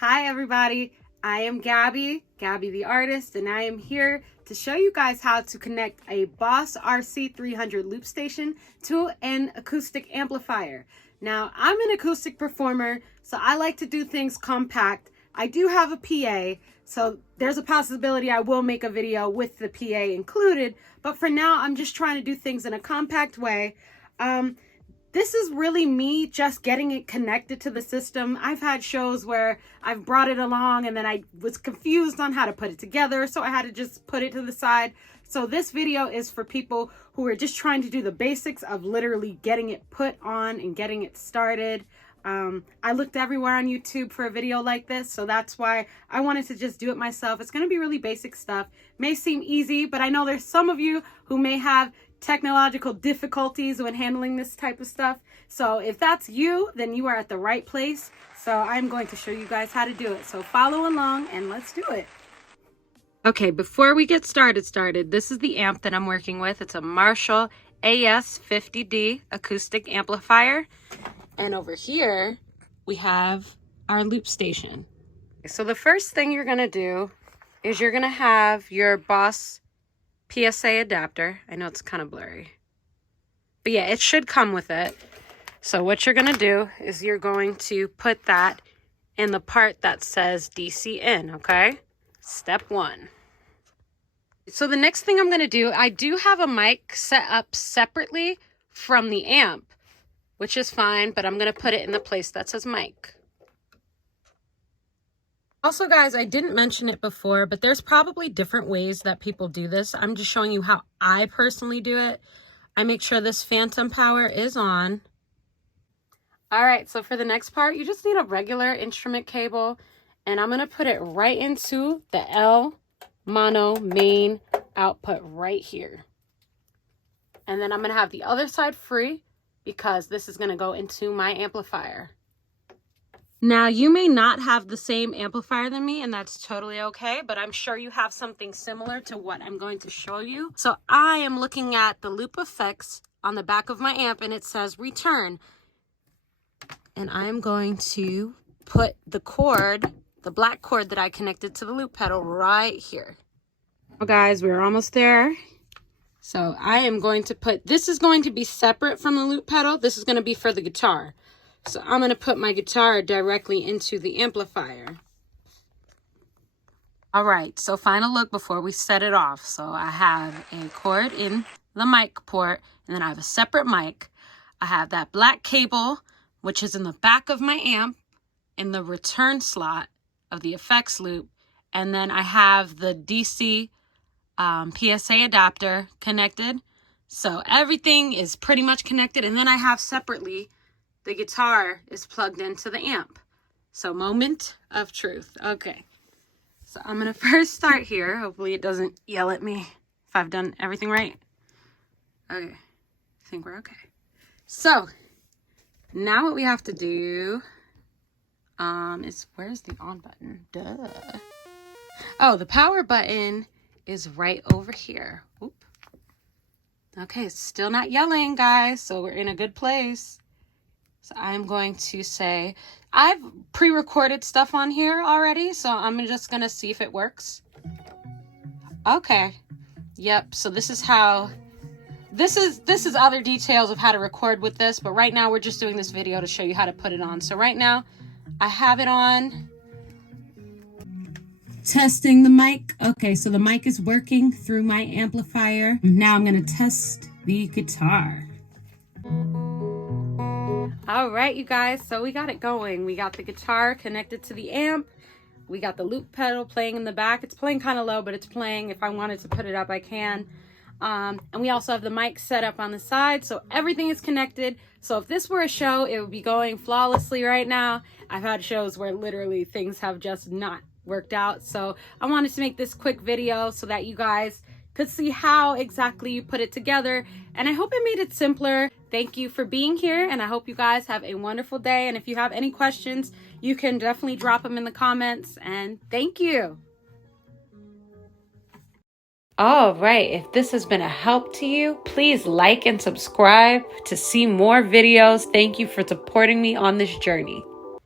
Hi everybody, I am Gabby the artist, and I am here to show you guys how to connect a Boss RC300 loop station to an acoustic amplifier. Now, I'm an acoustic performer, so I like to do things compact. I do have a PA, so there's a possibility I will make a video with the PA included, but for now, I'm just trying to do things in a compact way. This is really me just getting it connected to the system. I've had shows where I've brought it along and then I was confused on how to put it together, so I had to just put it to the side. So this video is for people who are just trying to do the basics of literally getting it put on and getting it started. I looked everywhere on YouTube for a video like this, so that's why I wanted to just do it myself. It's going to be really basic stuff. May seem easy, but I know there's some of you who may have technological difficulties when handling this type of stuff. So if that's you, then you are at the right place. So I'm going to show you guys how to do it. So follow along and let's do it. Okay, before we get started, this is the amp that I'm working with. It's a Marshall AS50D acoustic amplifier. And over here, we have our loop station. So the first thing you're gonna do is you're gonna have your Boss PSA adapter. I know it's kind of blurry, but yeah, it should come with it. So what you're going to do is you're going to put that in the part that says DC in, okay? Step one. So the next thing I'm going to do, I do have a mic set up separately from the amp, which is fine, but I'm going to put it in the place that says mic. Also, guys, I didn't mention it before, but there's probably different ways that people do this. I'm just showing you how I personally do it. I make sure this phantom power is on. All right, so for the next part, you just need a regular instrument cable, and I'm going to put it right into the L mono main output right here. And then I'm going to have the other side free because this is going to go into my amplifier. Now, you may not have the same amplifier than me, and that's totally okay, but I'm sure you have something similar to what I'm going to show you. So I am looking at the loop effects on the back of my amp, and it says return. And I am going to put the cord, the black cord that I connected to the loop pedal right here. Well, guys, we're almost there. So I am going to put, this is going to be separate from the loop pedal. This is going to be for the guitar. So I'm going to put my guitar directly into the amplifier. All right, so final look before we set it off. So I have a cord in the mic port, and then I have a separate mic. I have that black cable, which is in the back of my amp, in the return slot of the effects loop. And then I have the DC PSA adapter connected. So everything is pretty much connected. And then I have separately, the guitar is plugged into the amp. So moment of truth. Okay. So I'm going to first start here. Hopefully it doesn't yell at me if I've done everything right. Okay. I think we're okay. So now what we have to do is, where's the on button? Duh. Oh, the power button is right over here. Oop. Okay, it's still not yelling, guys. So we're in a good place. So I'm going to say, I've pre-recorded stuff on here already, so I'm just going to see if it works. Okay. Yep, so this is how, this is other details of how to record with this, but right now we're just doing this video to show you how to put it on. So right now, I have it on. Testing the mic. Okay, so the mic is working through my amplifier. Now I'm going to test the guitar. All right, you guys, so we got it going. We got the guitar connected to the amp. We got the loop pedal playing in the back. It's playing kind of low, but it's playing. If I wanted to put it up, I can. And we also have the mic set up on the side, so everything is connected. So if this were a show, it would be going flawlessly right now. I've had shows where literally things have just not worked out. So I wanted to make this quick video so that you guys could see how exactly you put it together, and I hope it made it simpler. Thank you for being here, and I hope you guys have a wonderful day. And if you have any questions, you can definitely drop them in the comments, and thank you. All right, if this has been a help to you, please like and subscribe to see more videos. Thank you for supporting me on this journey.